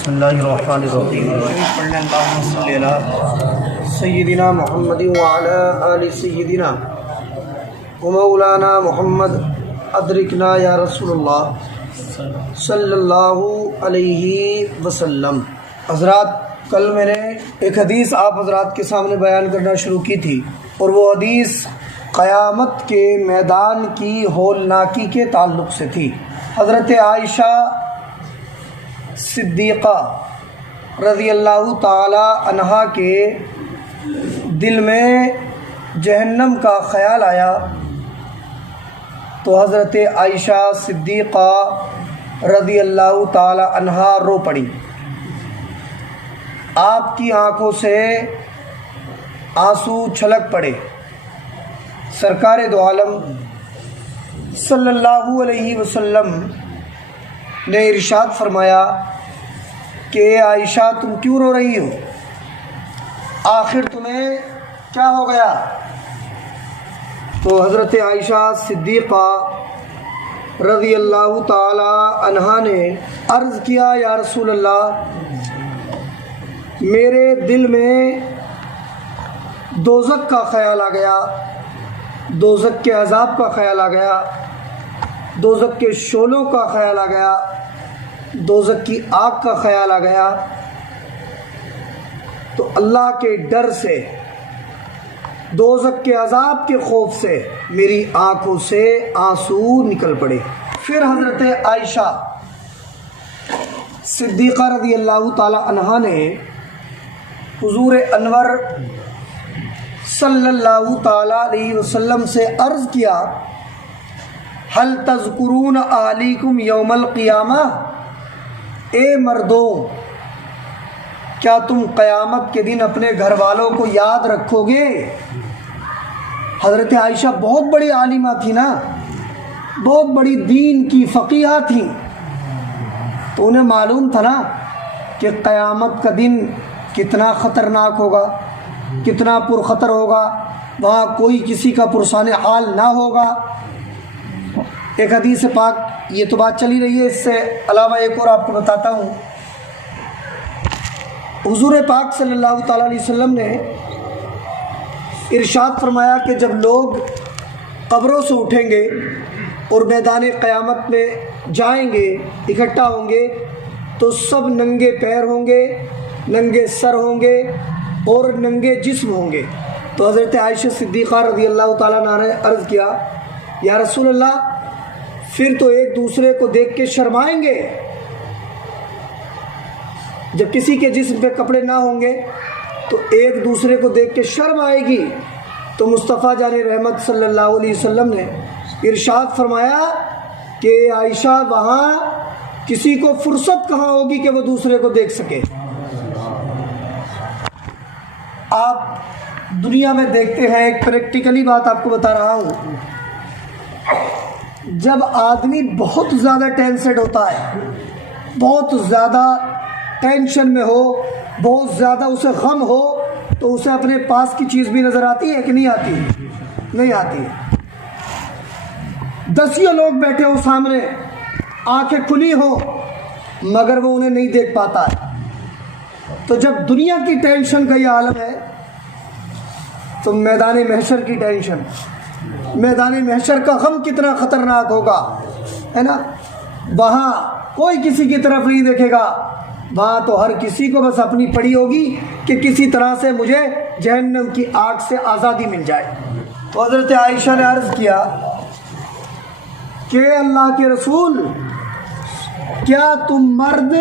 بسم اللہ الرحمن الرحیم پڑھنے اللہم صلی علی سیدنا محمد وعلی آل سیدنا ومولانا محمد ادرکنا یا رسول اللہ صلی اللہ علیہ وسلم۔ حضرات، کل میں نے ایک حدیث آپ حضرات کے سامنے بیان کرنا شروع کی تھی، اور وہ حدیث قیامت کے میدان کی ہولناکی کے تعلق سے تھی۔ حضرت عائشہ صدیقہ رضی اللہ تعالی عنہا کے دل میں جہنم کا خیال آیا تو حضرت عائشہ صدیقہ رضی اللہ تعالی عنہا رو پڑی۔ آپ کی آنکھوں سے آنسو چھلک پڑے۔ سرکار دو عالم صلی اللہ علیہ وسلم نے ارشاد فرمایا کہ عائشہ تم کیوں رو رہی ہو؟ آخر تمہیں کیا ہو گیا؟ تو حضرت عائشہ صدیقہ رضی اللہ تعالی عنہا نے عرض کیا، یا رسول اللہ، میرے دل میں دوزخ کا خیال آ گیا، دوزخ کے عذاب کا خیال آ گیا، دوزخ کے شعلوں کا خیال آ گیا، دوزخ کی آگ کا خیال آ گیا۔ تو اللہ کے ڈر سے، دوزخ کے عذاب کے خوف سے میری آنکھوں سے آنسو نکل پڑے۔ پھر حضرت عائشہ صدیقہ رضی اللہ تعالی عنہا نے حضور انور صلی اللہ تعالی علیہ وسلم سے عرض کیا، حل تذکرون اہلیکم یوم القیامہ، اے مردوں، کیا تم قیامت کے دن اپنے گھر والوں کو یاد رکھو گے؟ حضرت عائشہ بہت بڑی عالمہ تھی نا، بہت بڑی دین کی فقیہہ تھیں، تو انہیں معلوم تھا نا کہ قیامت کا دن کتنا خطرناک ہوگا، کتنا پرخطر ہوگا، وہاں کوئی کسی کا پرسان حال نہ ہوگا۔ ایک حدیث پاک، یہ تو بات چلی رہی ہے، اس سے علاوہ ایک اور آپ کو بتاتا ہوں۔ حضور پاک صلی اللہ تعالیٰ علیہ وسلم نے ارشاد فرمایا کہ جب لوگ قبروں سے اٹھیں گے اور میدان قیامت میں جائیں گے، اکٹھا ہوں گے، تو سب ننگے پیر ہوں گے، ننگے سر ہوں گے اور ننگے جسم ہوں گے۔ تو حضرت عائشہ صدیقہ رضی اللہ تعالیٰ عنہ نے عرض کیا، یا رسول اللہ، پھر تو ایک دوسرے کو دیکھ کے شرمائیں گے، جب کسی کے جسم پہ کپڑے نہ ہوں گے تو ایک دوسرے کو دیکھ کے شرم آئے گی۔ تو مصطفیٰ جان رحمت صلی اللہ علیہ وسلم نے ارشاد فرمایا کہ عائشہ، وہاں کسی کو فرصت کہاں ہوگی کہ وہ دوسرے کو دیکھ سکے۔ آپ دنیا میں دیکھتے ہیں، ایک پریکٹیکلی بات آپ کو بتا رہا ہوں، جب آدمی بہت زیادہ ٹینسڈ ہوتا ہے، بہت زیادہ ٹینشن میں ہو، بہت زیادہ اسے غم ہو، تو اسے اپنے پاس کی چیز بھی نظر آتی ہے کہ نہیں آتی؟ نہیں آتی۔ دسیوں لوگ بیٹھے ہوں سامنے، آنکھیں کھلی ہوں، مگر وہ انہیں نہیں دیکھ پاتا ہے۔ تو جب دنیا کی ٹینشن کا یہ عالم ہے، تو میدان محشر کی ٹینشن، میدان محشر کا غم کتنا خطرناک ہوگا، ہے نا؟ وہاں کوئی کسی کی طرف نہیں دیکھے گا، وہاں تو ہر کسی کو بس اپنی پڑی ہوگی کہ کسی طرح سے مجھے جہنم کی آگ سے آزادی مل جائے۔ تو حضرت عائشہ نے عرض کیا کہ اللہ کے رسول، کیا تم مرد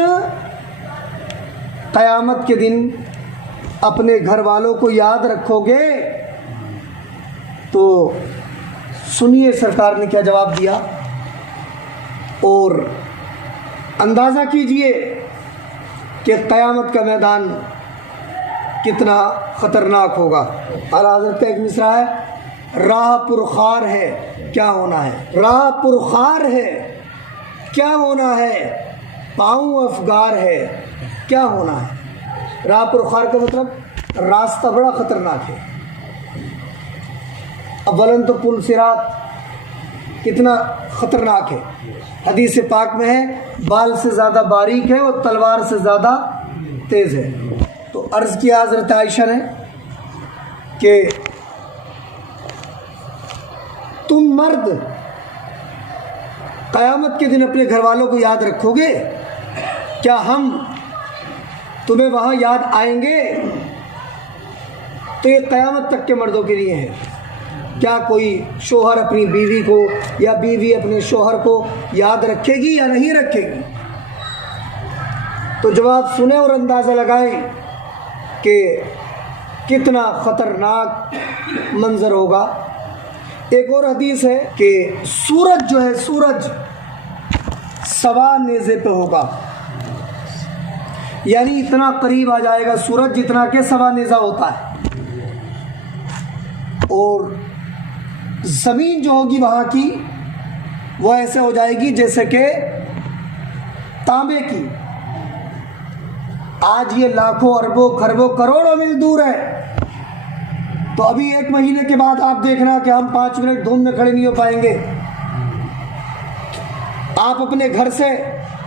قیامت کے دن اپنے گھر والوں کو یاد رکھو گے؟ تو سنیے سرکار نے کیا جواب دیا، اور اندازہ کیجئے کہ قیامت کا میدان کتنا خطرناک ہوگا۔ اعلیٰ حضرت کا ایک مصرع ہے، راہ پرخار ہے کیا ہونا ہے، راہ پرخار ہے کیا ہونا ہے، پاؤں افگار ہے کیا ہونا ہے۔ راہ پرخار کا مطلب راستہ بڑا خطرناک ہے۔ اولن تو پل صراط کتنا خطرناک ہے. حدیث پاک میں ہے بال سے زیادہ باریک ہے اور تلوار سے زیادہ تیز ہے. تو عرض کیا حضرت عائشہ نے کہ تم مرد قیامت کے دن اپنے گھر والوں کو یاد رکھو گے؟ کیا ہم تمہیں وہاں یاد آئیں گے؟ تو یہ قیامت تک کے مردوں کے لیے ہے. کیا کوئی شوہر اپنی بیوی کو یا بیوی اپنے شوہر کو یاد رکھے گی یا نہیں رکھے گی؟ تو جواب سنیں اور اندازہ لگائیں کہ کتنا خطرناک منظر ہوگا. ایک اور حدیث ہے کہ سورج جو ہے سورج سوا نیزے پہ ہوگا، یعنی اتنا قریب آ جائے گا سورج جتنا کہ سوا نیزہ ہوتا ہے. اور زمین جو ہوگی وہاں کی وہ ایسے ہو جائے گی جیسے کہ تانبے کی. آج یہ لاکھوں اربوں کھربوں کروڑوں میل دور ہے، تو ابھی 1 مہینے کے بعد آپ دیکھنا کہ ہم 5 منٹ دھوپ میں کھڑے نہیں ہو پائیں گے. آپ اپنے گھر سے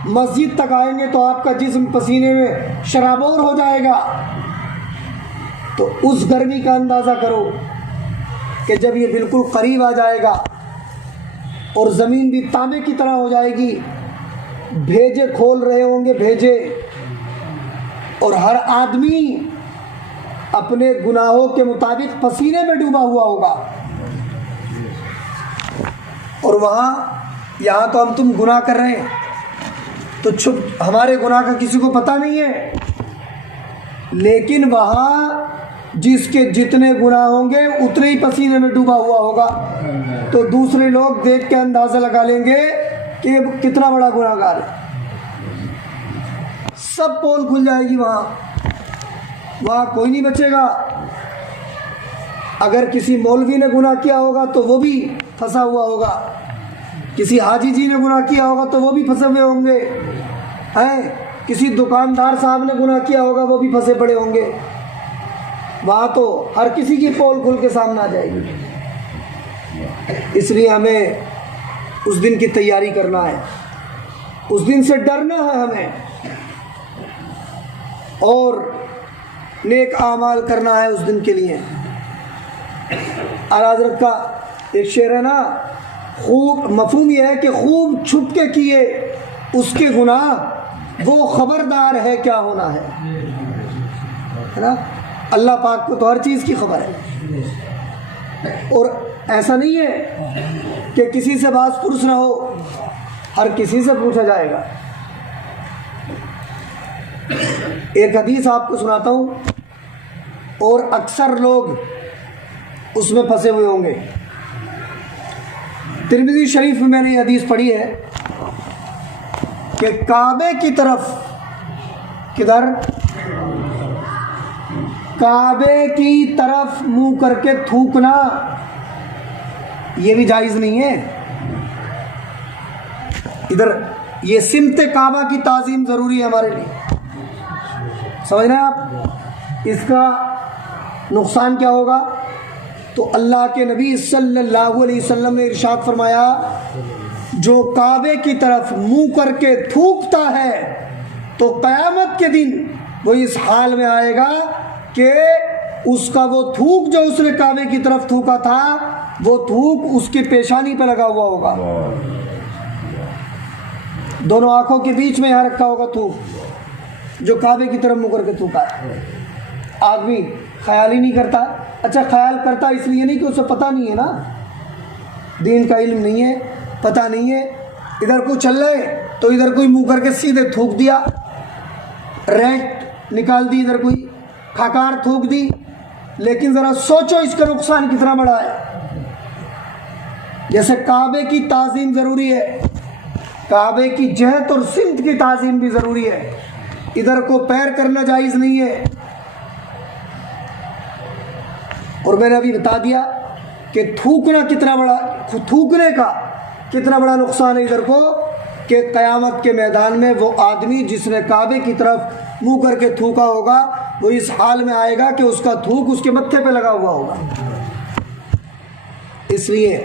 مسجد تک آئیں گے تو آپ کا جسم پسینے میں شرابور ہو جائے گا. تو اس گرمی کا اندازہ کرو کہ جب یہ بالکل قریب آ جائے گا اور زمین بھی تانبے کی طرح ہو جائے گی، بھیجے کھول رہے ہوں گے بھیجے، اور ہر آدمی اپنے گناہوں کے مطابق پسینے میں ڈوبا ہوا ہوگا. اور وہاں یہاں تو ہم تم گناہ کر رہے ہیں تو چھپ ہمارے گناہ کا کسی کو پتہ نہیں ہے، لیکن وہاں جس کے جتنے گناہ ہوں گے اتنے ہی پسینے میں ڈوبا ہوا ہوگا. تو دوسرے لوگ دیکھ کے اندازہ لگا لیں گے کہ یہ کتنا بڑا گناہ گار ہے. سب پول کھل جائے گی وہاں کوئی نہیں بچے گا. اگر کسی مولوی نے گناہ کیا ہوگا تو وہ بھی پھنسا ہوا ہوگا، کسی حاجی جی نے گناہ کیا ہوگا تو وہ بھی پھنسے ہوئے ہوں گے ہیں، کسی دکاندار صاحب نے گناہ کیا ہوگا وہ بھی پھنسے پڑے ہوں گے. وہاں تو ہر کسی کی پول کھل کے سامنے آ جائے گی. اس لیے ہمیں اس دن کی تیاری کرنا ہے، اس دن سے ڈرنا ہے ہمیں، اور نیک اعمال کرنا ہے اس دن کے لیے. اعلیٰ حضرت کا ایک شعر ہے نا، خوب مفہوم یہ ہے کہ خوب چھپ کے کیے اس کے گناہ وہ خبردار ہے کیا ہونا ہے نا. اللہ پاک کو تو ہر چیز کی خبر ہے، اور ایسا نہیں ہے کہ کسی سے باز پرس نہ ہو، ہر کسی سے پوچھا جائے گا. ایک حدیث آپ کو سناتا ہوں، اور اکثر لوگ اس میں پھنسے ہوئے ہوں گے. ترمذی شریف میں نے یہ حدیث پڑھی ہے کہ کعبے کی طرف، کدھر؟ کعبے کی طرف منہ کر کے تھوکنا یہ بھی جائز نہیں ہے. ادھر یہ سمت کعبہ کی تعظیم ضروری ہے ہمارے لیے، سمجھ رہے ہیں آپ؟ اس کا نقصان کیا ہوگا؟ تو اللہ کے نبی صلی اللہ علیہ وسلم نے ارشاد فرمایا، جو کعبے کی طرف منہ کر کے تھوکتا ہے تو قیامت کے دن وہ اس حال میں آئے گا کہ اس کا وہ تھوک جو اس نے کعبے کی طرف تھوکا تھا وہ تھوک اس کی پیشانی پہ لگا ہوا ہوگا، دونوں آنکھوں کے بیچ میں یہاں رکھا ہوگا تھوک، جو کعبے کی طرف منہ کر کے تھوکا ہے. آدمی خیال ہی نہیں کرتا. اچھا خیال کرتا اس لیے نہیں کہ اسے پتہ نہیں ہے نا، دین کا علم نہیں ہے، پتہ نہیں ہے. ادھر کوئی چل رہے تو ادھر کوئی منہ کر کے سیدھے تھوک دیا، ریٹ نکال دی، ادھر کوئی کھاکار تھوک دی. لیکن ذرا سوچو اس کا نقصان کتنا بڑا ہے. جیسے کعبے کی تعظیم ضروری ہے، کعبے کی جہت اور سمت کی تعظیم بھی ضروری ہے. ادھر کو پیر کرنا جائز نہیں ہے. اور میں نے ابھی بتا دیا کہ تھوکنا کتنا بڑا، تھوکنے کا کتنا بڑا نقصان ہے ادھر کو، کہ قیامت کے میدان میں وہ آدمی جس نے کعبے کی طرف منہ کر کے تھوکا ہوگا وہ اس حال میں آئے گا کہ اس کا تھوک اس کے متھے پہ لگا ہوا ہوگا. اس لیے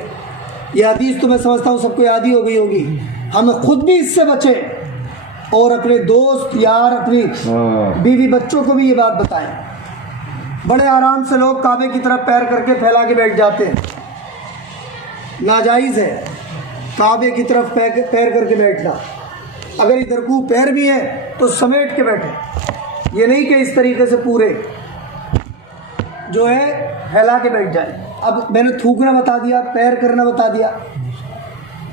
یہ حدیث تو میں سمجھتا ہوں سب کو یاد ہی ہو گئی ہوگی. ہم خود بھی اس سے بچیں اور اپنے دوست یار اپنی بیوی بچوں کو بھی یہ بات بتائیں. بڑے آرام سے لوگ کعبے کی طرف پیر کر کے پھیلا کے بیٹھ جاتے ہیں. ناجائز ہے کعبے کی طرف پیر کر کے بیٹھنا. اگر ادھر کو پیر بھی ہے تو سمیٹ کے بیٹھے. یہ نہیں کہ اس طریقے سے پورے جو ہے پھیلا کے بیٹھ جائے. اب میں نے تھوکنا بتا دیا, پیر کرنا بتا دیا,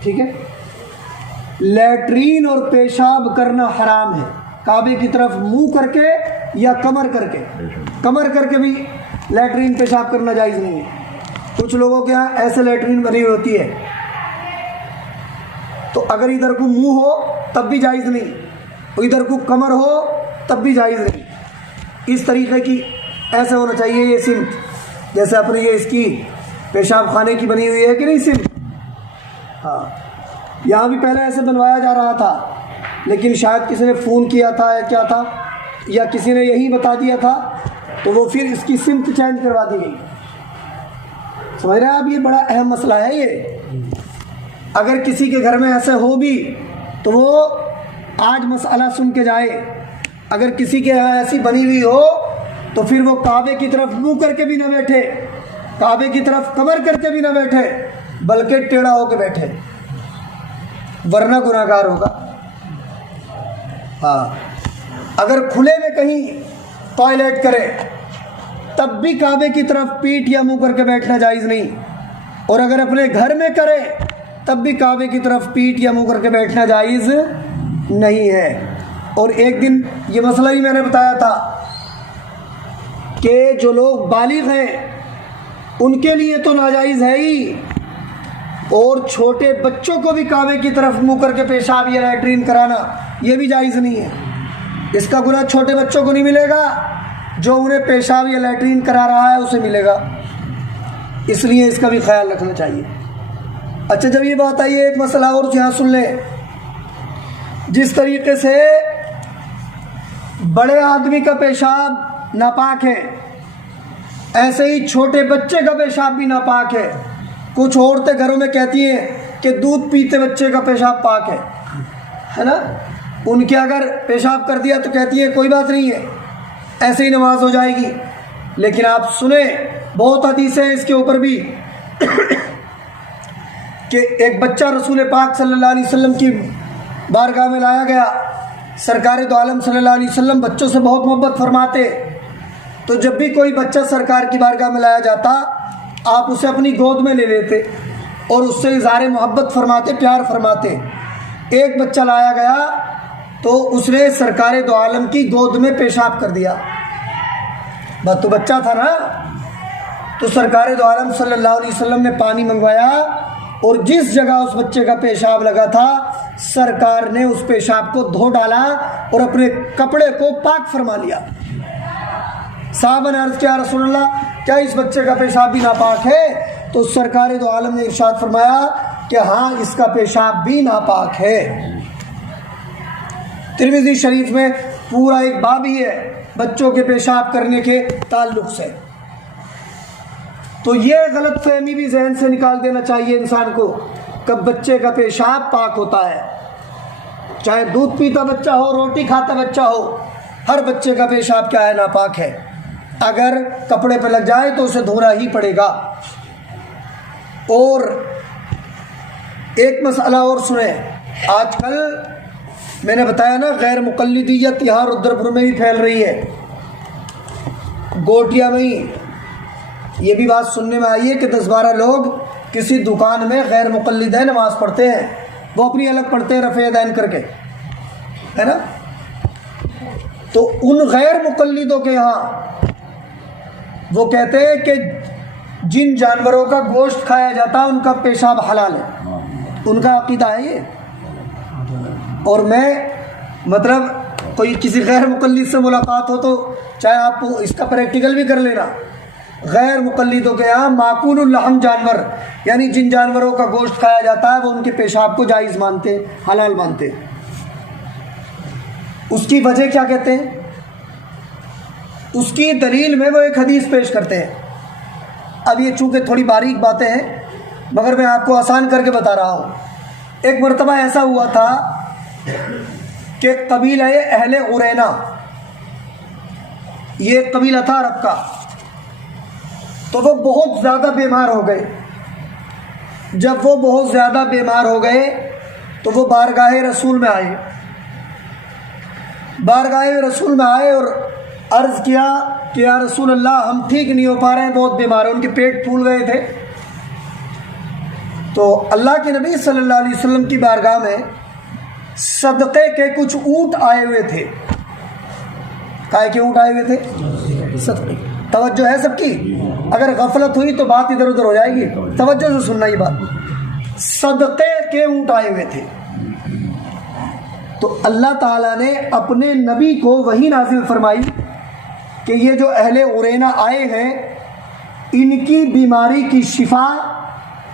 ٹھیک ہے. لیٹرین اور پیشاب کرنا حرام ہے, کعبے کی طرف منہ کر کے یا کمر کر کے. کمر کر کے بھی لیٹرین پیشاب کرنا جائز نہیں ہے. کچھ لوگوں کے یہاں ایسے لیٹرین بنی ہوئی ہوتی ہے, تو اگر ادھر کو منہ ہو تب بھی جائز نہیں, ادھر کو کمر ہو تب بھی جائز نہیں. اس طریقے کی ایسا ہونا چاہیے. یہ سمت جیسے اپنے یہ اس کی پیشاب خانے کی بنی ہوئی ہے کہ نہیں سمت, ہاں یہاں بھی پہلے ایسے بنوایا جا رہا تھا, لیکن شاید کسی نے فون کیا تھا یا کیا تھا, یا کسی نے یہی بتا دیا تھا, تو وہ پھر اس کی سمت چینج کروا دی گئی. سمجھ رہے ہیں آپ, یہ بڑا اہم مسئلہ ہے. یہ اگر کسی کے گھر میں ایسے ہو بھی تو وہ آج مسئلہ سن کے جائے. اگر کسی کے یہاں ایسی بنی ہوئی ہو تو پھر وہ کعبے کی طرف منہ کر کے بھی نہ بیٹھے, کعبے کی طرف کمر کر کے بھی نہ بیٹھے, بلکہ ٹیڑھا ہو کے بیٹھے, ورنہ گناہ گار ہوگا. ہاں اگر کھلے میں کہیں ٹوائلٹ کرے تب بھی کعبے کی طرف پیٹھ یا منہ کر کے بیٹھنا جائز نہیں, اور اگر اپنے گھر میں کرے تب بھی کعبے کی طرف پیٹھ یا منہ کر کے بیٹھنا جائز نہیں ہے. اور ایک دن یہ مسئلہ ہی میں نے بتایا تھا کہ جو لوگ بالغ ہیں ان کے لیے تو ناجائز ہے ہی, اور چھوٹے بچوں کو بھی کعبے کی طرف منہ کر کے پیشاب یا لیٹرین کرانا یہ بھی جائز نہیں ہے. اس کا گناہ چھوٹے بچوں کو نہیں ملے گا, جو انہیں پیشاب یا لیٹرین کرا رہا ہے اسے ملے گا. اس لیے اس کا بھی خیال رکھنا چاہیے. اچھا جب یہ بات آئی ہے ایک مسئلہ اور یہاں سن لیں. جس طریقے سے بڑے آدمی کا پیشاب ناپاک ہے, ایسے ہی چھوٹے بچے کا پیشاب بھی ناپاک ہے. کچھ عورتیں گھروں میں کہتی ہیں کہ دودھ پیتے بچے کا پیشاب پاک ہے نا. ان کے اگر پیشاب کر دیا تو کہتی ہے کوئی بات نہیں ہے, ایسے ہی نماز ہو جائے گی. لیکن آپ سنیں, بہت حدیثیں ہیں اس کے اوپر بھی کہ ایک بچہ رسول پاک صلی اللہ علیہ وسلم کی بارگاہ میں لایا گیا. سرکار دو عالم صلی اللہ علیہ وسلم بچوں سے بہت محبت فرماتے, تو جب بھی کوئی بچہ سرکار کی بارگاہ میں لایا جاتا آپ اسے اپنی گود میں لے لیتے اور اس سے اظہار محبت فرماتے, پیار فرماتے. ایک بچہ لایا گیا تو اس نے سرکار دو عالم کی گود میں پیشاب کر دیا. بس تو بچہ تھا نا, تو سرکار دو عالم صلی اللہ علیہ وسلم نے پانی منگوایا, اور جس جگہ اس بچے کا پیشاب لگا تھا سرکار نے اس پیشاب کو دھو ڈالا اور اپنے کپڑے کو پاک فرما لیا. صحابہ نے عرض کیا رسول اللہ کیا اس بچے کا پیشاب بھی ناپاک ہے؟ تو سرکار دو عالم نے ارشاد فرمایا کہ ہاں اس کا پیشاب بھی ناپاک ہے. ترمذی شریف میں پورا ایک باب ہی ہے بچوں کے پیشاب کرنے کے تعلق سے. تو یہ غلط فہمی بھی ذہن سے نکال دینا چاہیے انسان کو کہ بچے کا پیشاب پاک ہوتا ہے. چاہے دودھ پیتا بچہ ہو, روٹی کھاتا بچہ ہو, ہر بچے کا پیشاب کیا ہے, ناپاک ہے. اگر کپڑے پہ لگ جائے تو اسے دھونا ہی پڑے گا. اور ایک مسئلہ اور سنیں, آج کل میں نے بتایا نا غیر مقلدیت یہاں رودرپور میں بھی پھیل رہی ہے, گوٹیا میں ہی. یہ بھی بات سننے میں آئی ہے کہ 10-12 لوگ کسی دکان میں غیر مقلد ہیں, نماز پڑھتے ہیں, وہ اپنی الگ پڑھتے ہیں رفع دین کر کے, ہے نا. تو ان غیر مقلدوں کے یہاں وہ کہتے ہیں کہ جن جانوروں کا گوشت کھایا جاتا ہے ان کا پیشاب حلال ہے, ان کا عقیدہ ہے یہ. اور میں مطلب کوئی کسی غیر مقلد سے ملاقات ہو تو چاہے آپ اس کا پریکٹیکل بھی کر لینا. غیر مقلدوں کے یہاں معقول اللحم جانور یعنی جن جانوروں کا گوشت کھایا جاتا ہے وہ ان کے پیشاب کو جائز مانتے, حلال مانتے. اس کی وجہ کیا کہتے ہیں؟ اس کی دلیل میں وہ ایک حدیث پیش کرتے ہیں. اب یہ چونکہ تھوڑی باریک باتیں ہیں مگر میں آپ کو آسان کر کے بتا رہا ہوں. ایک مرتبہ ایسا ہوا تھا کہ قبیلہ اہل عرینا، یہ ایک قبیلہ تھا عرب کا، تو وہ بہت زیادہ بیمار ہو گئے. جب وہ بہت زیادہ بیمار ہو گئے تو وہ بارگاہ رسول میں آئے. بارگاہ رسول میں آئے اور عرض کیا کہ یا رسول اللہ ہم ٹھیک نہیں ہو پا رہے ہیں، بہت بیمار ہیں. ان کے پیٹ پھول گئے تھے. تو اللہ کے نبی صلی اللہ علیہ وسلم کی بارگاہ میں صدقے کے کچھ اونٹ آئے ہوئے تھے. کائے کے اونٹ آئے ہوئے تھے؟ صدقے. توجہ ہے سب کی؟ اگر غفلت ہوئی تو بات ادھر ادھر ہو جائے گی، توجہ سے سننا یہ بات. صدقے کے اونٹ آئے ہوئے تھے. تو اللہ تعالیٰ نے اپنے نبی کو وحی نازل فرمائی کہ یہ جو اہل عرینا آئے ہیں ان کی بیماری کی شفا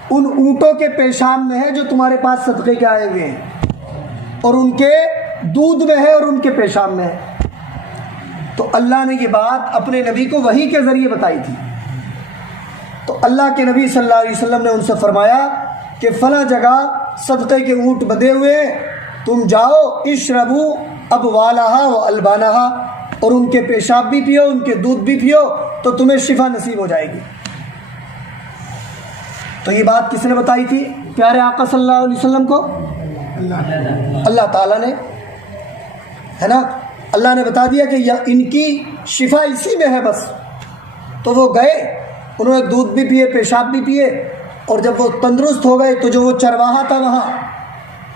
ان اونٹوں کے پیشاب میں ہے جو تمہارے پاس صدقے کے آئے ہوئے ہیں، اور ان کے دودھ میں ہے اور ان کے پیشاب میں ہے. تو اللہ نے یہ بات اپنے نبی کو وحی کے ذریعے بتائی تھی. تو اللہ کے نبی صلی اللہ علیہ وسلم نے ان سے فرمایا کہ فلاں جگہ صدقے کے اونٹ بندھے ہوئے ہیں، تم جاؤ اشربو ابوالہا و البانہا، اور ان کے پیشاب بھی پیو، ان کے دودھ بھی پیو، تو تمہیں شفا نصیب ہو جائے گی. تو یہ بات کس نے بتائی تھی پیارے آقا صلی اللہ علیہ وسلم کو؟ اللہ تعالیٰ نے، ہے نا. اللہ نے بتا دیا کہ ان کی شفا اسی میں ہے بس. تو وہ گئے، انہوں نے دودھ بھی پیے، پیشاب بھی پیے، اور جب وہ تندرست ہو گئے تو جو وہ چرواہا تھا وہاں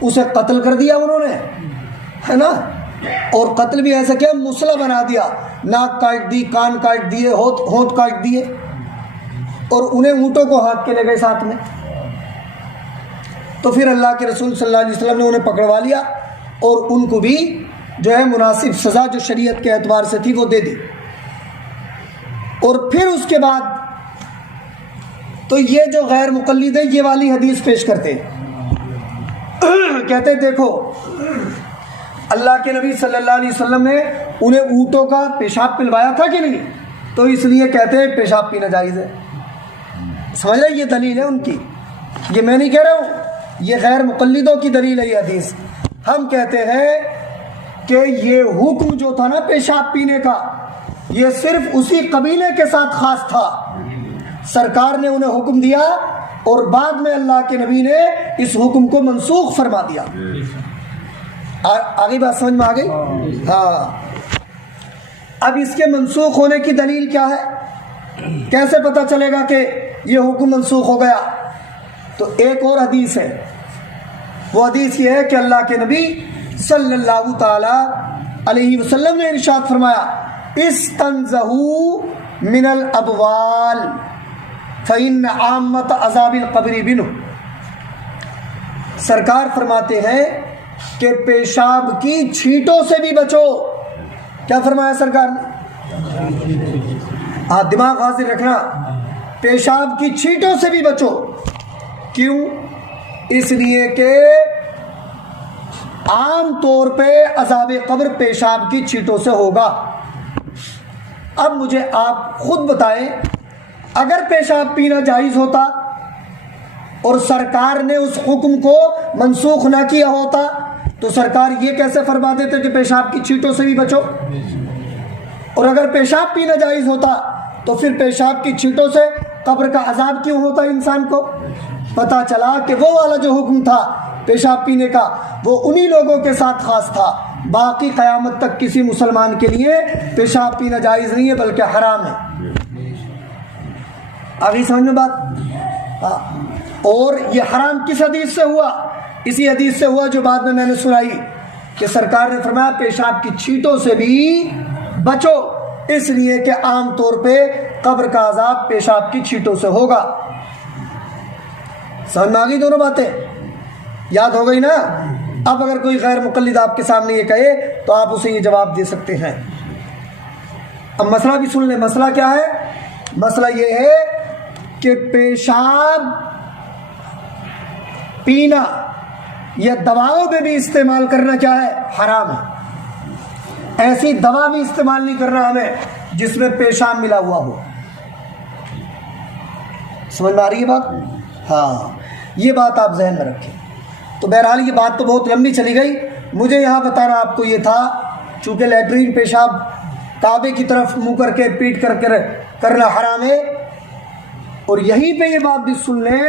اسے قتل کر دیا انہوں نے، ہے نا. اور قتل بھی ایسا کیا، مسلح بنا دیا، ناک کاٹ دی، کان کاٹ دیے، ہونٹ کاٹ دیے، اور انہیں اونٹوں کو ہاتھ کے لے گئے ساتھ میں. تو پھر اللہ کے رسول صلی اللہ علیہ وسلم نے انہیں پکڑوا لیا اور ان کو بھی جو ہے مناسب سزا جو شریعت کے اعتبار سے تھی وہ دے دی. اور پھر اس کے بعد تو یہ جو غیر مقلد ہے یہ والی حدیث پیش کرتے کہتے دیکھو اللہ کے نبی صلی اللہ علیہ وسلم نے انہیں اونٹوں کا پیشاب پلوایا تھا کہ نہیں، تو اس لیے کہتے ہیں پیشاب پینا جائز ہے. سمجھ رہے؟ یہ دلیل ہے ان کی، یہ میں نہیں کہہ رہا ہوں، یہ غیر مقلدوں کی دلیل ہے یہ حدیث. ہم کہتے ہیں کہ یہ حکم جو تھا نا پیشاب پینے کا، یہ صرف اسی قبیلے کے ساتھ خاص تھا. سرکار نے انہیں حکم دیا اور بعد میں اللہ کے نبی نے اس حکم کو منسوخ فرما دیا. آگے بات سمجھ میں آ گئی؟ ہاں. اب اس کے منسوخ ہونے کی دلیل کیا ہے؟ کیسے پتہ چلے گا کہ یہ حکم منسوخ ہو گیا؟ تو ایک اور حدیث ہے، وہ حدیث یہ ہے کہ اللہ کے نبی صلی اللہ تعالی علیہ وسلم نے ارشاد فرمایا استنزہوا من الابوال فإن عامت عذاب القبر بنو. سرکار فرماتے ہیں کہ پیشاب کی چھینٹوں سے بھی بچو. کیا فرمایا سرکار نے؟ ہاں دماغ حاضر رکھنا، پیشاب کی چھینٹوں سے بھی بچو. کیوں؟ اس لیے کہ عام طور پہ عذاب قبر پیشاب کی چھینٹوں سے ہوگا. اب مجھے آپ خود بتائیں، اگر پیشاب پینا جائز ہوتا اور سرکار نے اس حکم کو منسوخ نہ کیا ہوتا تو سرکار یہ کیسے فرما دیتے کہ پیشاب کی چھینٹوں سے بھی بچو؟ اور اگر پیشاب پینا جائز ہوتا تو پھر پیشاب کی چھینٹوں سے قبر کا عذاب کیوں ہوتا انسان کو؟ پتہ چلا کہ وہ والا جو حکم تھا پیشاب پینے کا وہ انہی لوگوں کے ساتھ خاص تھا، باقی قیامت تک کسی مسلمان کے لیے پیشاب پینا جائز نہیں ہے بلکہ حرام ہے. آگے سمجھ میں بات؟ اور یہ حرام کس حدیث سے ہوا؟ اسی حدیث سے ہوا جو بعد میں نے سنائی کہ سرکار نے فرمایا پیشاب کی چھینٹوں سے بھی بچو، اس لیے کہ عام طور پہ قبر کا عذاب پیشاب کی چھینٹوں سے ہوگا. سمجھ میں آ گئی دونوں باتیں؟ یاد ہو گئی نا؟ اب اگر کوئی غیر مقلد آپ کے سامنے یہ کہے تو آپ اسے یہ جواب دے سکتے ہیں. اب مسئلہ بھی سن لیں. مسئلہ کیا ہے؟ مسئلہ یہ ہے کہ پیشاب پینا یا دواؤں میں بھی استعمال کرنا کیا ہے؟ حرام ہے. ایسی دوا بھی استعمال نہیں کرنا ہمیں جس میں پیشاب ملا ہوا ہو. سمجھ میں آ رہی ہے بات؟ ہاں یہ بات آپ ذہن میں رکھیں۔ تو بہرحال یہ بات تو بہت لمبی چلی گئی، مجھے یہاں بتانا آپ کو یہ تھا، چونکہ لیٹرین پیشاب کعبے کی طرف منہ کر کے پیٹ کر کرنا حرام ہے، اور یہیں پہ یہ بات بھی سن لیں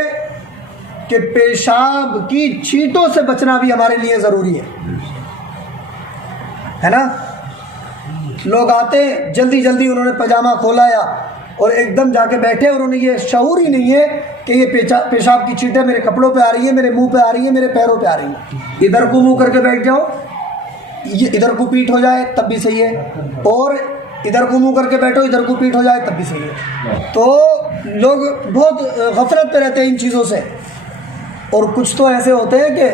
کہ پیشاب کی چھینٹوں سے بچنا بھی ہمارے لیے ضروری ہے نا۔ لوگ آتے جلدی جلدی انہوں نے پاجامہ کھولا یا اور ایک دم جا کے بیٹھے، اور انہیں یہ شعور ہی نہیں ہے کہ یہ پیشاب کی چھینٹیں میرے کپڑوں پہ آ رہی ہیں، میرے منہ پہ آ رہی ہیں، میرے پیروں پہ آ رہی ہیں۔ ادھر کو منہ کر کے بیٹھ جاؤ، یہ ادھر کو پیٹ ہو جائے تب بھی صحیح ہے، اور ادھر کو منہ کر کے بیٹھو ادھر کو پیٹ ہو جائے تب بھی صحیح ہے۔ تو لوگ بہت غفلت پہ رہتے ہیں ان چیزوں سے، اور کچھ تو ایسے ہوتے ہیں کہ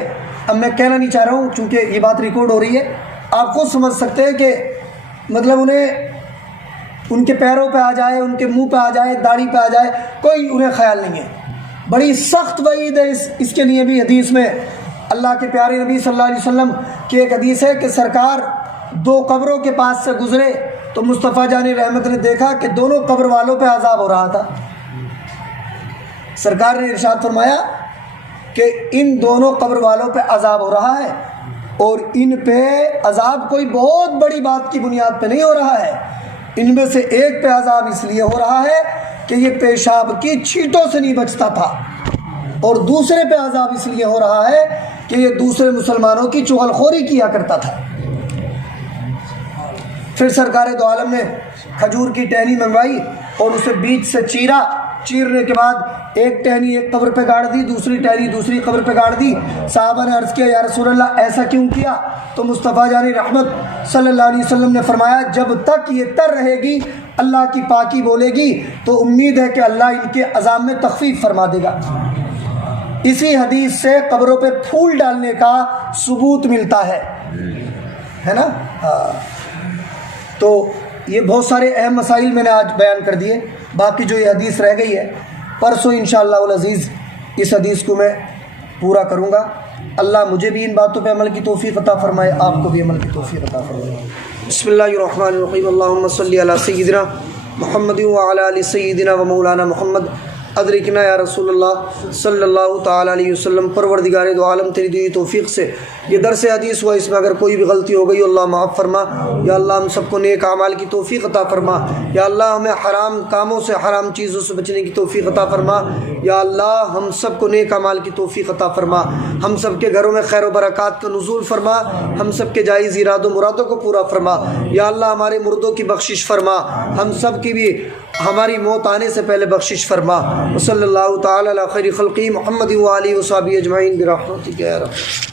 اب میں کہنا نہیں چاہ رہا ہوں چونکہ یہ بات ریکارڈ ہو رہی ہے، آپ خود سمجھ سکتے ہیں کہ مطلب انہیں ان کے پیروں پہ آ جائے، ان کے منہ پہ آ جائے، داڑھی پہ آ جائے، کوئی انہیں خیال نہیں ہے۔ بڑی سخت وعید ہے اس کے لیے بھی حدیث میں، اللہ کے پیارے نبی صلی اللہ علیہ وسلم کی ایک حدیث ہے کہ سرکار دو قبروں کے پاس سے گزرے تو مصطفیٰ جان رحمت نے دیکھا کہ دونوں قبر والوں پہ عذاب ہو رہا تھا۔ سرکار نے ارشاد فرمایا کہ ان دونوں قبر والوں پہ عذاب ہو رہا ہے، اور ان پہ عذاب کوئی بہت بڑی بات کی بنیاد پہ نہیں ہو رہا ہے، ان میں سے ایک پہ عذاب اس لیے ہو رہا ہے کہ یہ پیشاب کی چھینٹوں سے نہیں بچتا تھا، اور دوسرے پہ عذاب اس لیے ہو رہا ہے کہ یہ دوسرے مسلمانوں کی چغل خوری کیا کرتا تھا۔ پھر سرکار دو عالم نے کھجور کی ٹہنی منگوائی اور اسے بیچ سے چیرا، چیرنے کے بعد ایک ٹہنی ایک قبر پہ گاڑ دی، دوسری ٹہنی دوسری قبر پہ گاڑ دی۔ صحابہ نے عرض کیا یا رسول اللہ ایسا کیوں کیا؟ تو مصطفیٰ جان رحمت صلی اللہ علیہ وسلم نے فرمایا جب تک یہ تر رہے گی، اللہ کی پاکی بولے گی، تو امید ہے کہ اللہ ان کے عذاب میں تخفیف فرما دے گا۔ اسی حدیث سے قبروں پہ پھول ڈالنے کا ثبوت ملتا ہے نا۔ تو یہ بہت سارے اہم مسائل میں نے آج بیان کر دیے، باقی جو یہ حدیث رہ گئی ہے پرسوں انشاءاللہ العزیز اس حدیث کو میں پورا کروں گا۔ اللہ مجھے بھی ان باتوں پہ عمل کی توفیق عطا فرمائے، آپ کو بھی عمل کی توفیق عطا فرمائے۔ بسم اللہ الرحمن الرحیم، اللہم صلی علی سیدنا محمد وعلی آل سیدنا و مولانا محمد، ادرکنا یا رسول اللہ صلی اللہ تعالیٰ علیہ وسلم۔ پروردگار دو عالم تیری دی توفیق سے یہ درس حدیث ہوا، اس میں اگر کوئی بھی غلطی ہو گئی اللہ معاف فرما، یا اللہ ہم سب کو نیک اعمال کی توفیق عطا فرما، یا اللہ ہمیں حرام کاموں سے حرام چیزوں سے بچنے کی توفیق عطا فرما، یا اللہ ہم سب کو نیک اعمال کی توفیق عطا فرما، ہم سب کے گھروں میں خیر و برکات کا نزول فرما، ہم سب کے جائز اراد و مرادوں کو پورا فرما، یا اللہ ہمارے مردوں کی بخشش فرما، ہم سب کی بھی ہماری موت آنے سے پہلے بخشش فرما۔ وصلی اللہ تعالی علی خیر خلقی محمد و آلہ و صحبہ اجمعین برحمتک یا رب۔